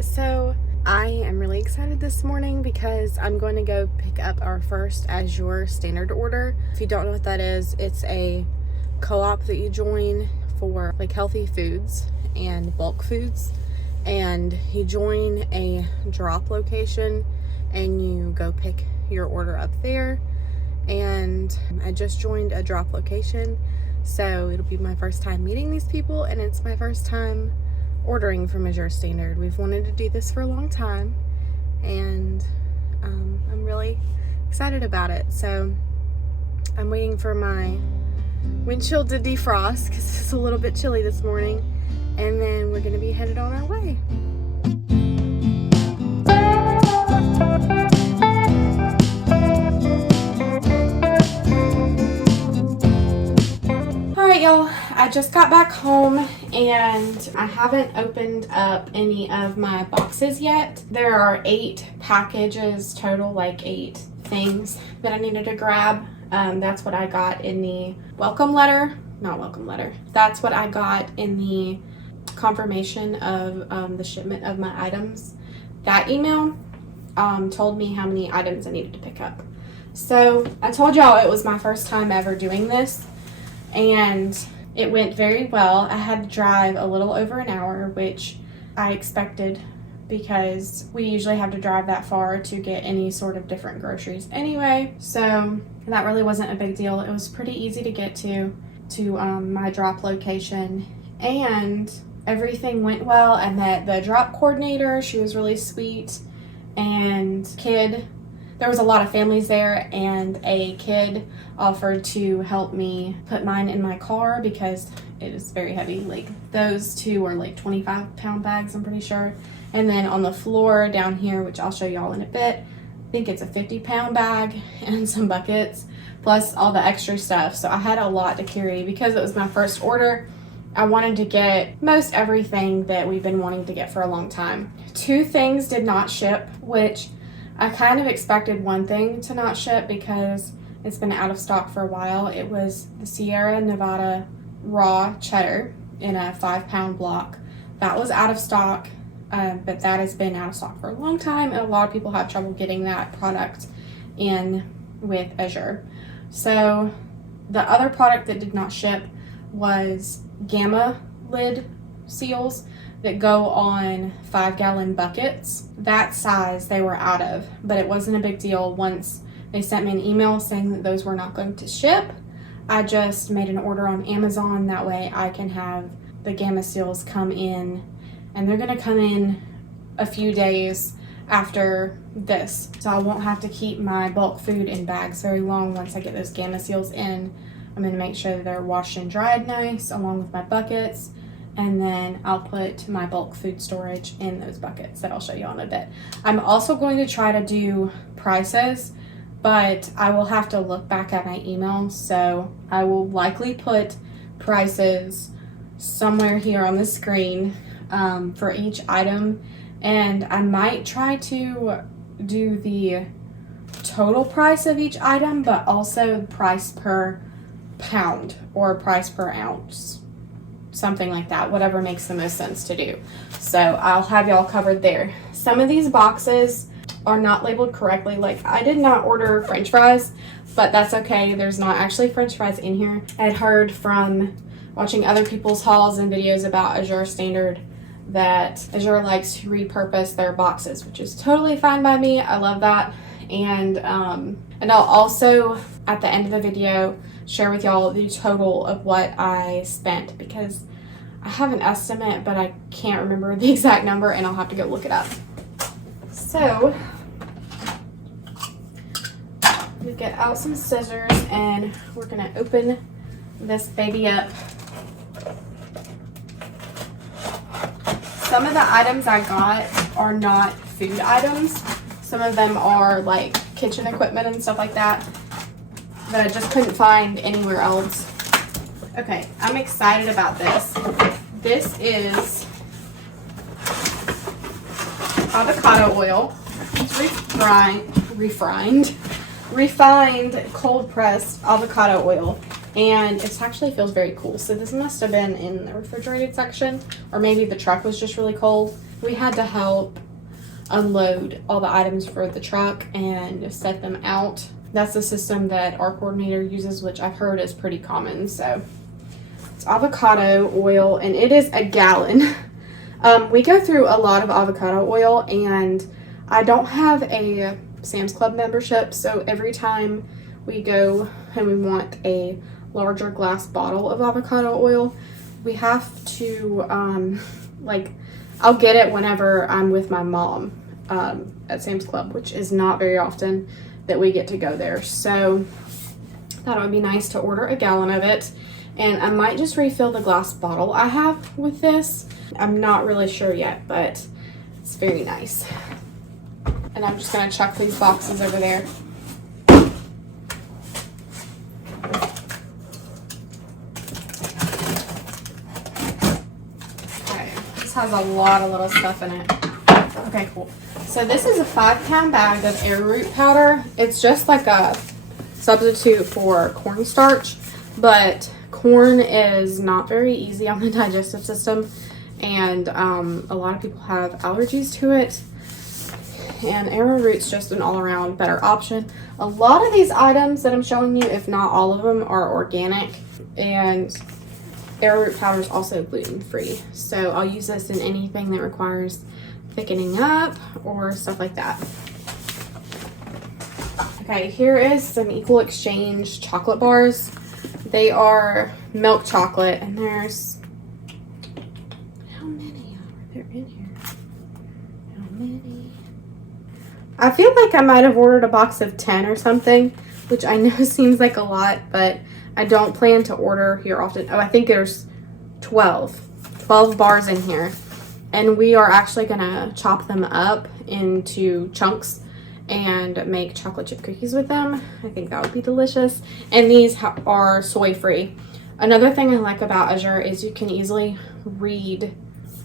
So I am really excited this morning because I'm going to go pick up our first Azure Standard order. If you don't know what that is, it's a co-op that you join for like healthy foods and bulk foods, and you join a drop location and you go pick your order up there. And I just joined a drop location, so it'll be my first time meeting these people, and it's my first time ordering from Azure Standard. We've wanted to do this for a long time, and I'm really excited about it. So I'm waiting for my windshield to defrost because it's a little bit chilly this morning, and then we're going to be headed on our way. Y'all, I just got back home and I haven't opened up any of my boxes yet. There are 8 packages total, like 8 things that I needed to grab. That's what I got in the that's what I got in the confirmation of the shipment of my items. That email told me how many items I needed to pick up. So I told y'all it was my first time ever doing this, and it went very well. I had to drive a little over an hour, which I expected because we usually have to drive that far to get any sort of different groceries anyway. So that really wasn't a big deal. It was pretty easy to get to my drop location, and everything went well. I met the drop coordinator. She was really sweet, and there was a lot of families there, and a kid offered to help me put mine in my car because it is very heavy. Like, those 2 are like 25-pound bags, I'm pretty sure. And then on the floor down here, which I'll show y'all in a bit, I think it's a 50-pound bag and some buckets, plus all the extra stuff. So I had a lot to carry. Because it was my first order, I wanted to get most everything that we've been wanting to get for a long time. 2 things did not ship, which I kind of expected one thing to not ship because it's been out of stock for a while. It was the Sierra Nevada raw cheddar in a 5-pound block. That was out of stock, but that has been out of stock for a long time, and a lot of people have trouble getting that product in with Azure. So the other product that did not ship was gamma lid seals that go on 5-gallon buckets. That size they were out of, but it wasn't a big deal. Once they sent me an email saying that those were not going to ship, I just made an order on Amazon. That way I can have the gamma seals come in, and they're gonna come in a few days after this. So I won't have to keep my bulk food in bags very long once I get those gamma seals in. I'm gonna make sure that they're washed and dried nice along with my buckets, and then I'll put my bulk food storage in those buckets that I'll show you in a bit. I'm also going to try to do prices, but I will have to look back at my email, so I will likely put prices somewhere here on the screen for each item, and I might try to do the total price of each item, but also price per pound or price per ounce. Something like that, whatever makes the most sense to do. So I'll have y'all covered there. Some of these boxes are not labeled correctly. Like, I did not order French fries, but that's okay. There's not actually French fries in here. I had heard from watching other people's hauls and videos about Azure Standard that Azure likes to repurpose their boxes, which is totally fine by me. I love that. And I'll also, at the end of the video, share with y'all the total of what I spent, because I have an estimate, but I can't remember the exact number, and I'll have to go look it up. So we get out some scissors, and we're gonna open this baby up. Some of the items I got are not food items. Some of them are like kitchen equipment and stuff like that I just couldn't find anywhere else. Okay, I'm excited about this. This is avocado oil. It's refined cold pressed avocado oil, and it actually feels very cool. So this must have been in the refrigerated section, or maybe the truck was just really cold. we had to help unload all the items for the truck and set them out. That's the system that our coordinator uses, which I've heard is pretty common. So it's avocado oil, and it is a gallon. We go through a lot of avocado oil, and I don't have a Sam's Club membership, so every time we go and we want a larger glass bottle of avocado oil, we have to I'll get it whenever I'm with my mom at Sam's Club, which is not very often that we get to go there. So thought it would be nice to order a gallon of it, and I might just refill the glass bottle I have with this. I'm not really sure yet, but it's very nice. And I'm just gonna chuck these boxes over there. Okay, this has a lot of little stuff in it. Okay, cool. So this is a 5-pound bag of arrowroot powder. It's just like a substitute for cornstarch, but corn is not very easy on the digestive system, and a lot of people have allergies to it, and arrowroot's just an all-around better option. A lot of these items that I'm showing you, if not all of them, are organic, and arrowroot powder is also gluten-free, so I'll use this in anything that requires thickening up or stuff like that. Okay, here is some Equal Exchange chocolate bars. They are milk chocolate, and there's, how many are there in here? How many? I feel like I might have ordered a box of 10 or something, which I know seems like a lot, but I don't plan to order here often. Oh, I think there's 12 bars in here. And we are actually gonna chop them up into chunks and make chocolate chip cookies with them. I think that would be delicious. And these are soy free. Another thing I like about Azure is you can easily read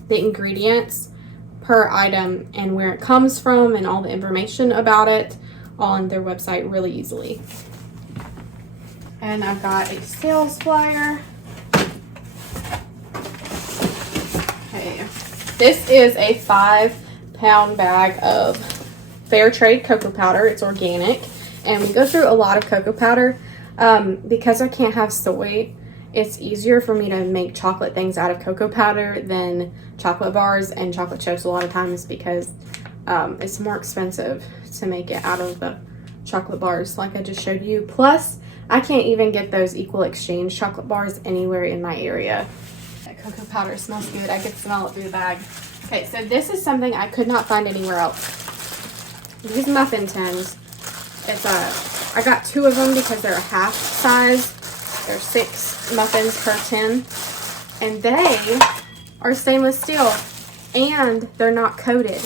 the ingredients per item and where it comes from and all the information about it on their website really easily. And I've got a sales flyer. Okay. This is a 5-pound bag of fair trade cocoa powder. It's organic, and we go through a lot of cocoa powder. Because I can't have soy, it's easier for me to make chocolate things out of cocoa powder than chocolate bars and chocolate chips a lot of times, because it's more expensive to make it out of the chocolate bars like I just showed you. Plus, I can't even get those Equal Exchange chocolate bars anywhere in my area. Cocoa powder smells good. I could smell it through the bag. Okay, so this is something I could not find anywhere else. These muffin tins. I got 2 of them because they're a half size. There's 6 muffins per tin, and they are stainless steel, and they're not coated.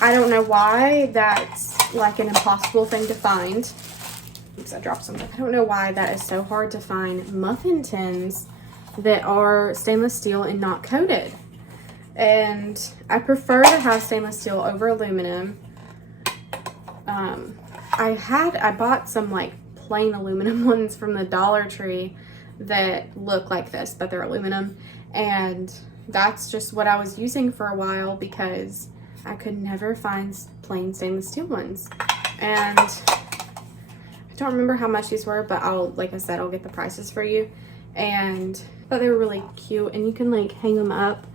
I don't know why that's like an impossible thing to find. Oops, I dropped something. I don't know why that is so hard to find muffin tins that are stainless steel and not coated. And I prefer to have stainless steel over aluminum. I bought some like plain aluminum ones from the Dollar Tree that look like this, but they're aluminum, and that's just what I was using for a while because I could never find plain stainless steel ones. And I don't remember how much these were, but like I said, I'll get the prices for you. And I thought they were really cute, and you can like hang them up,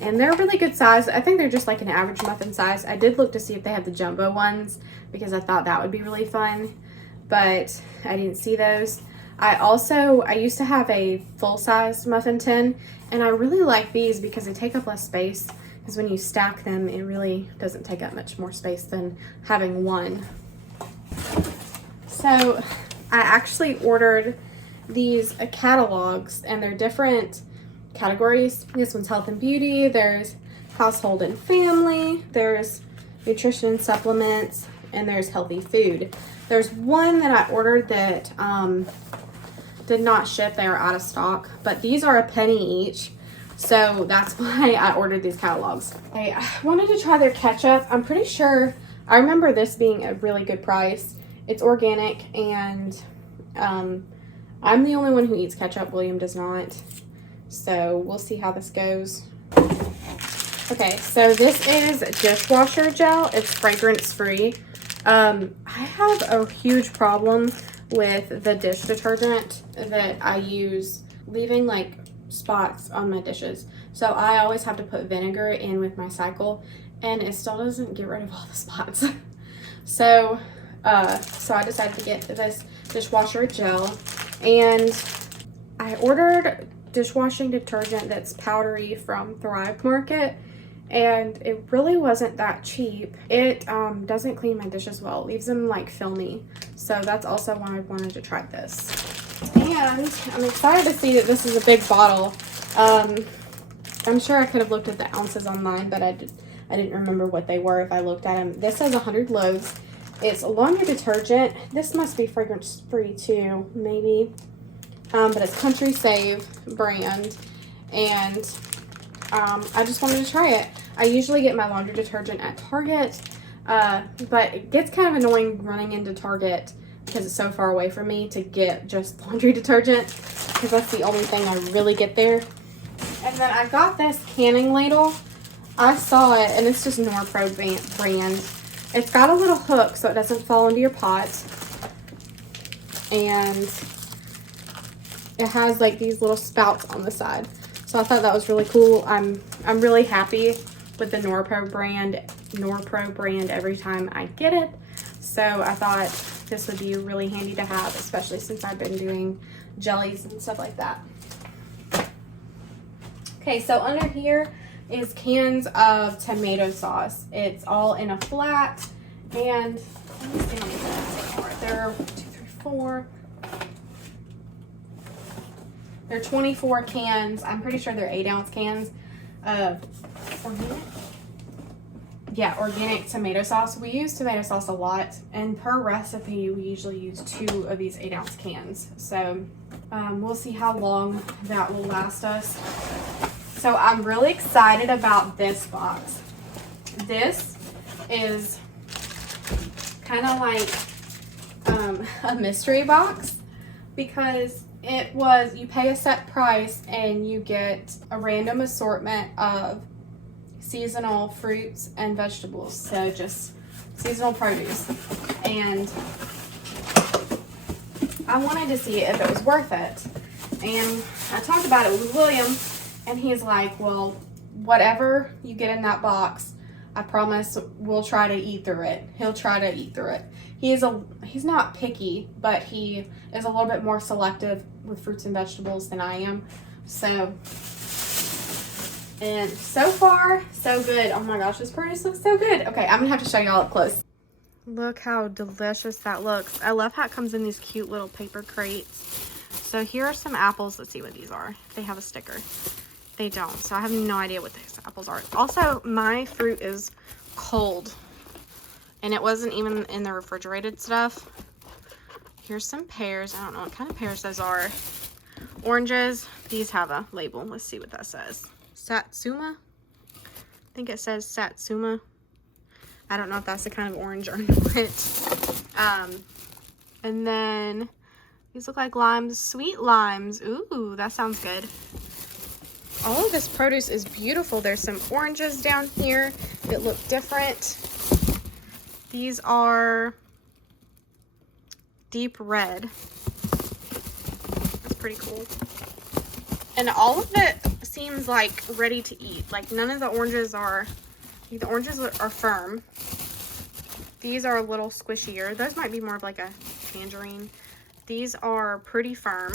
and they're really good size. I think they're just like an average muffin size. I did look to see if they had the jumbo ones because I thought that would be really fun, but I didn't see those. I used to have a full-size muffin tin, and I really like these because they take up less space, because when you stack them, it really doesn't take up much more space than having one. So I actually ordered these catalogs, and they're different categories. This one's health and beauty, there's household and family, there's nutrition and supplements, and there's healthy food. There's one that I ordered that did not ship. They are out of stock, but these are a penny each, so that's why I ordered these catalogs. I wanted to try their ketchup. I'm pretty sure I remember this being a really good price. It's organic, and I'm the only one who eats ketchup. William does not, so we'll see how this goes. Okay, so this is dishwasher gel. It's fragrance free. I have a huge problem with the dish detergent that I use leaving like spots on my dishes. So I always have to put vinegar in with my cycle, and it still doesn't get rid of all the spots. So I decided to get this dishwasher gel, and I ordered dishwashing detergent that's powdery from Thrive Market, and it really wasn't that cheap. It doesn't clean my dishes well. It leaves them like filmy. So that's also why I wanted to try this. And I'm excited to see that this is a big bottle. I'm sure I could have looked at the ounces online, but I didn't remember what they were if I looked at them. This says 100 loaves. It's a laundry detergent. This must be fragrance free too, maybe. But it's Country Save brand, and I just wanted to try it. I usually get my laundry detergent at Target, but it gets kind of annoying running into Target because it's so far away from me to get just laundry detergent, because that's the only thing I really get there. And then I got this canning ladle. I saw it, and it's just Norpro brand. It's got a little hook so it doesn't fall into your pot, and it has like these little spouts on the side. So I thought that was really cool. I'm really happy with the Norpro brand every time I get it. So I thought this would be really handy to have, especially since I've been doing jellies and stuff like that. Okay, so under here is cans of tomato sauce. It's all in a flat, and let me see how many cans there are. There are 1, 2, 3, 4. There are 24 cans. I'm pretty sure they're 8-ounce cans of organic tomato sauce. We use tomato sauce a lot, and per recipe we usually use 2 of these 8-ounce cans. So we'll see how long that will last us. So I'm really excited about this box. This is kind of like a mystery box, because you pay a set price and you get a random assortment of seasonal fruits and vegetables. So just seasonal produce. And I wanted to see if it was worth it. And I talked about it with William, and he's like, well, whatever you get in that box, I promise we'll try to eat through it. He'll try to eat through it. He's not picky, but he is a little bit more selective with fruits and vegetables than I am. So, and so far, so good. Oh my gosh, this produce looks so good. Okay, I'm gonna have to show y'all up close. Look how delicious that looks. I love how it comes in these cute little paper crates. So here are some apples. Let's see what these are. They have a sticker. They don't, so I have no idea what these apples are. Also, my fruit is cold, and it wasn't even in the refrigerated stuff. Here's some pears. I don't know what kind of pears those are. Oranges. These have a label. Let's see what that says. Satsuma? I think it says Satsuma. I don't know if that's the kind of orange or not. And then these look like limes. Sweet limes. Ooh, that sounds good. All of this produce is beautiful. There's some oranges down here that look different. These are deep red. That's pretty cool. And all of it seems like ready to eat. Like none of the oranges are, the oranges are firm. These are a little squishier. Those might be more of like a tangerine. These are pretty firm.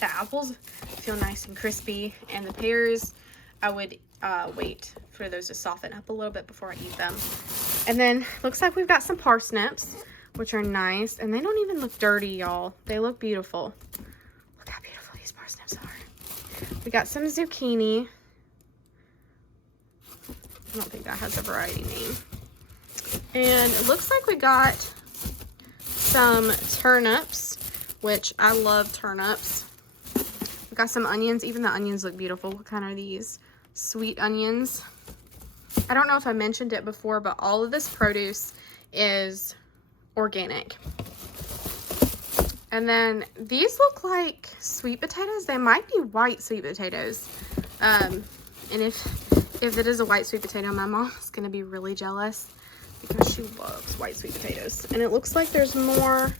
The apples feel nice and crispy, and the pears, I would wait for those to soften up a little bit before I eat them. And then looks like we've got some parsnips, which are nice, and they don't even look dirty, y'all. They look beautiful. Look how beautiful these parsnips are. We got some zucchini. I don't think that has a variety name. And it looks like we got some turnips, which I love turnips. We got some onions. Even the onions look beautiful. What kind are these? Sweet onions. I don't know if I mentioned it before, but all of this produce is organic. And then these look like sweet potatoes. They might be white sweet potatoes. And if If it is a white sweet potato, my mom is going to be really jealous because she loves white sweet potatoes. And it looks like there's more.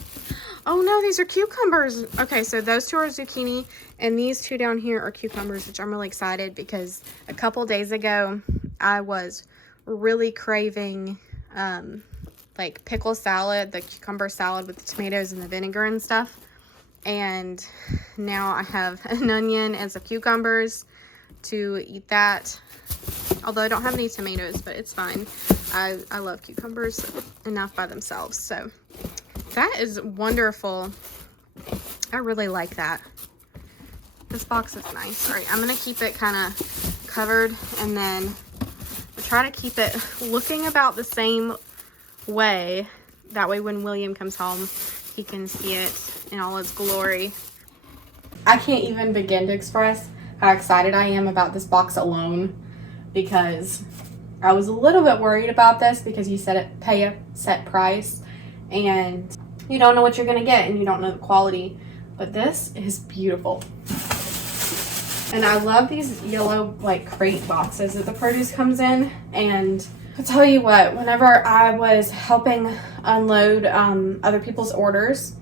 Oh no, these are cucumbers. Okay, so those two are zucchini and these two down here are cucumbers, which I'm really excited because a couple days ago I was really craving like pickle salad, the cucumber salad with the tomatoes and the vinegar and stuff. And now I have an onion and some cucumbers to eat that. Although I don't have any tomatoes, but it's fine. I love cucumbers enough by themselves. So that is wonderful. I really like that. This box is nice. All right, I'm gonna keep it kind of covered, and then we'll try to keep it looking about the same way. That way when William comes home, he can see it in all its glory. I can't even begin to express how excited I am about this box alone, because I was a little bit worried about this because you said it pay a set price and you don't know what you're gonna get and you don't know the quality, but this is beautiful. And I love these yellow like crate boxes that the produce comes in. And I'll tell you what, whenever I was helping unload other people's orders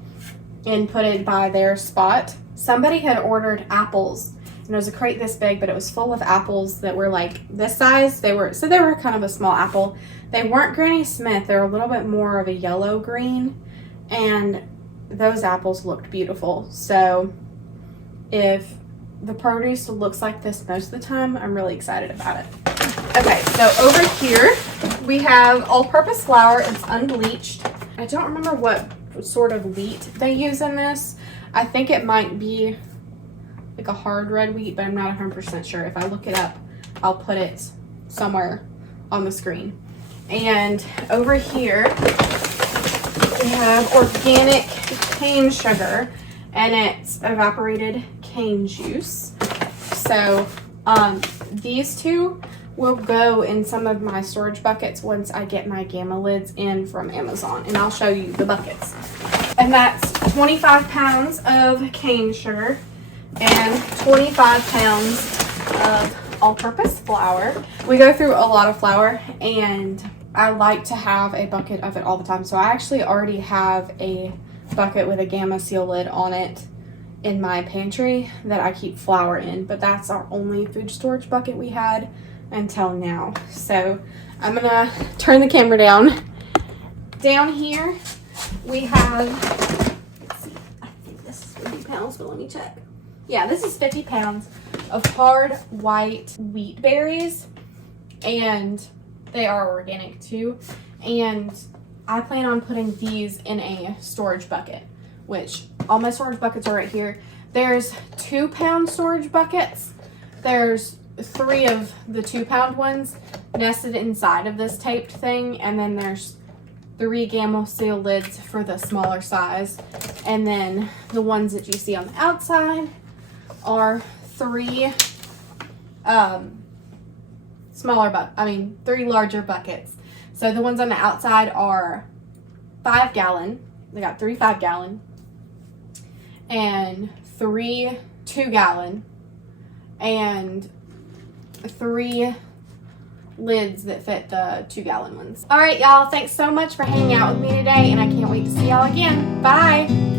and put it by their spot, somebody had ordered apples. And it was a crate this big, but it was full of apples that were like this size. They were kind of a small apple. They weren't Granny Smith. They were a little bit more of a yellow green. And those apples looked beautiful. So if the produce looks like this most of the time, I'm really excited about it. Okay, so over here we have all-purpose flour. It's unbleached. I don't remember what sort of wheat they use in this. I think it might be like a hard red wheat, but I'm not 100% sure. If I look it up, I'll put it somewhere on the screen. And over here, we have organic cane sugar, and it's evaporated cane juice. So these two will go in some of my storage buckets once I get my Gamma lids in from Amazon, and I'll show you the buckets. And that's 25 pounds of cane sugar and 25 pounds of all-purpose flour. We go through a lot of flour, and I like to have a bucket of it all the time. So I actually already have a bucket with a Gamma seal lid on it in my pantry that I keep flour in, but that's our only food storage bucket we had until now. So I'm gonna turn the camera down. Down here we have, let's see, I think this is 50 pounds, but let me check. Yeah, this is 50 pounds of hard white wheat berries, and they are organic too. And I plan on putting these in a storage bucket, which all my storage buckets are right here. There's 2 pound storage buckets. There's 3 of the 2 pound ones nested inside of this taped thing. And then there's 3 Gamma seal lids for the smaller size. And then the ones that you see on the outside are 3 3 larger buckets. So the ones on the outside are 5 gallon. They got 3 5 gallon and 3 2 gallon and 3 lids that fit the 2 gallon ones. All right, y'all. Thanks so much for hanging out with me today, and I can't wait to see y'all again. Bye.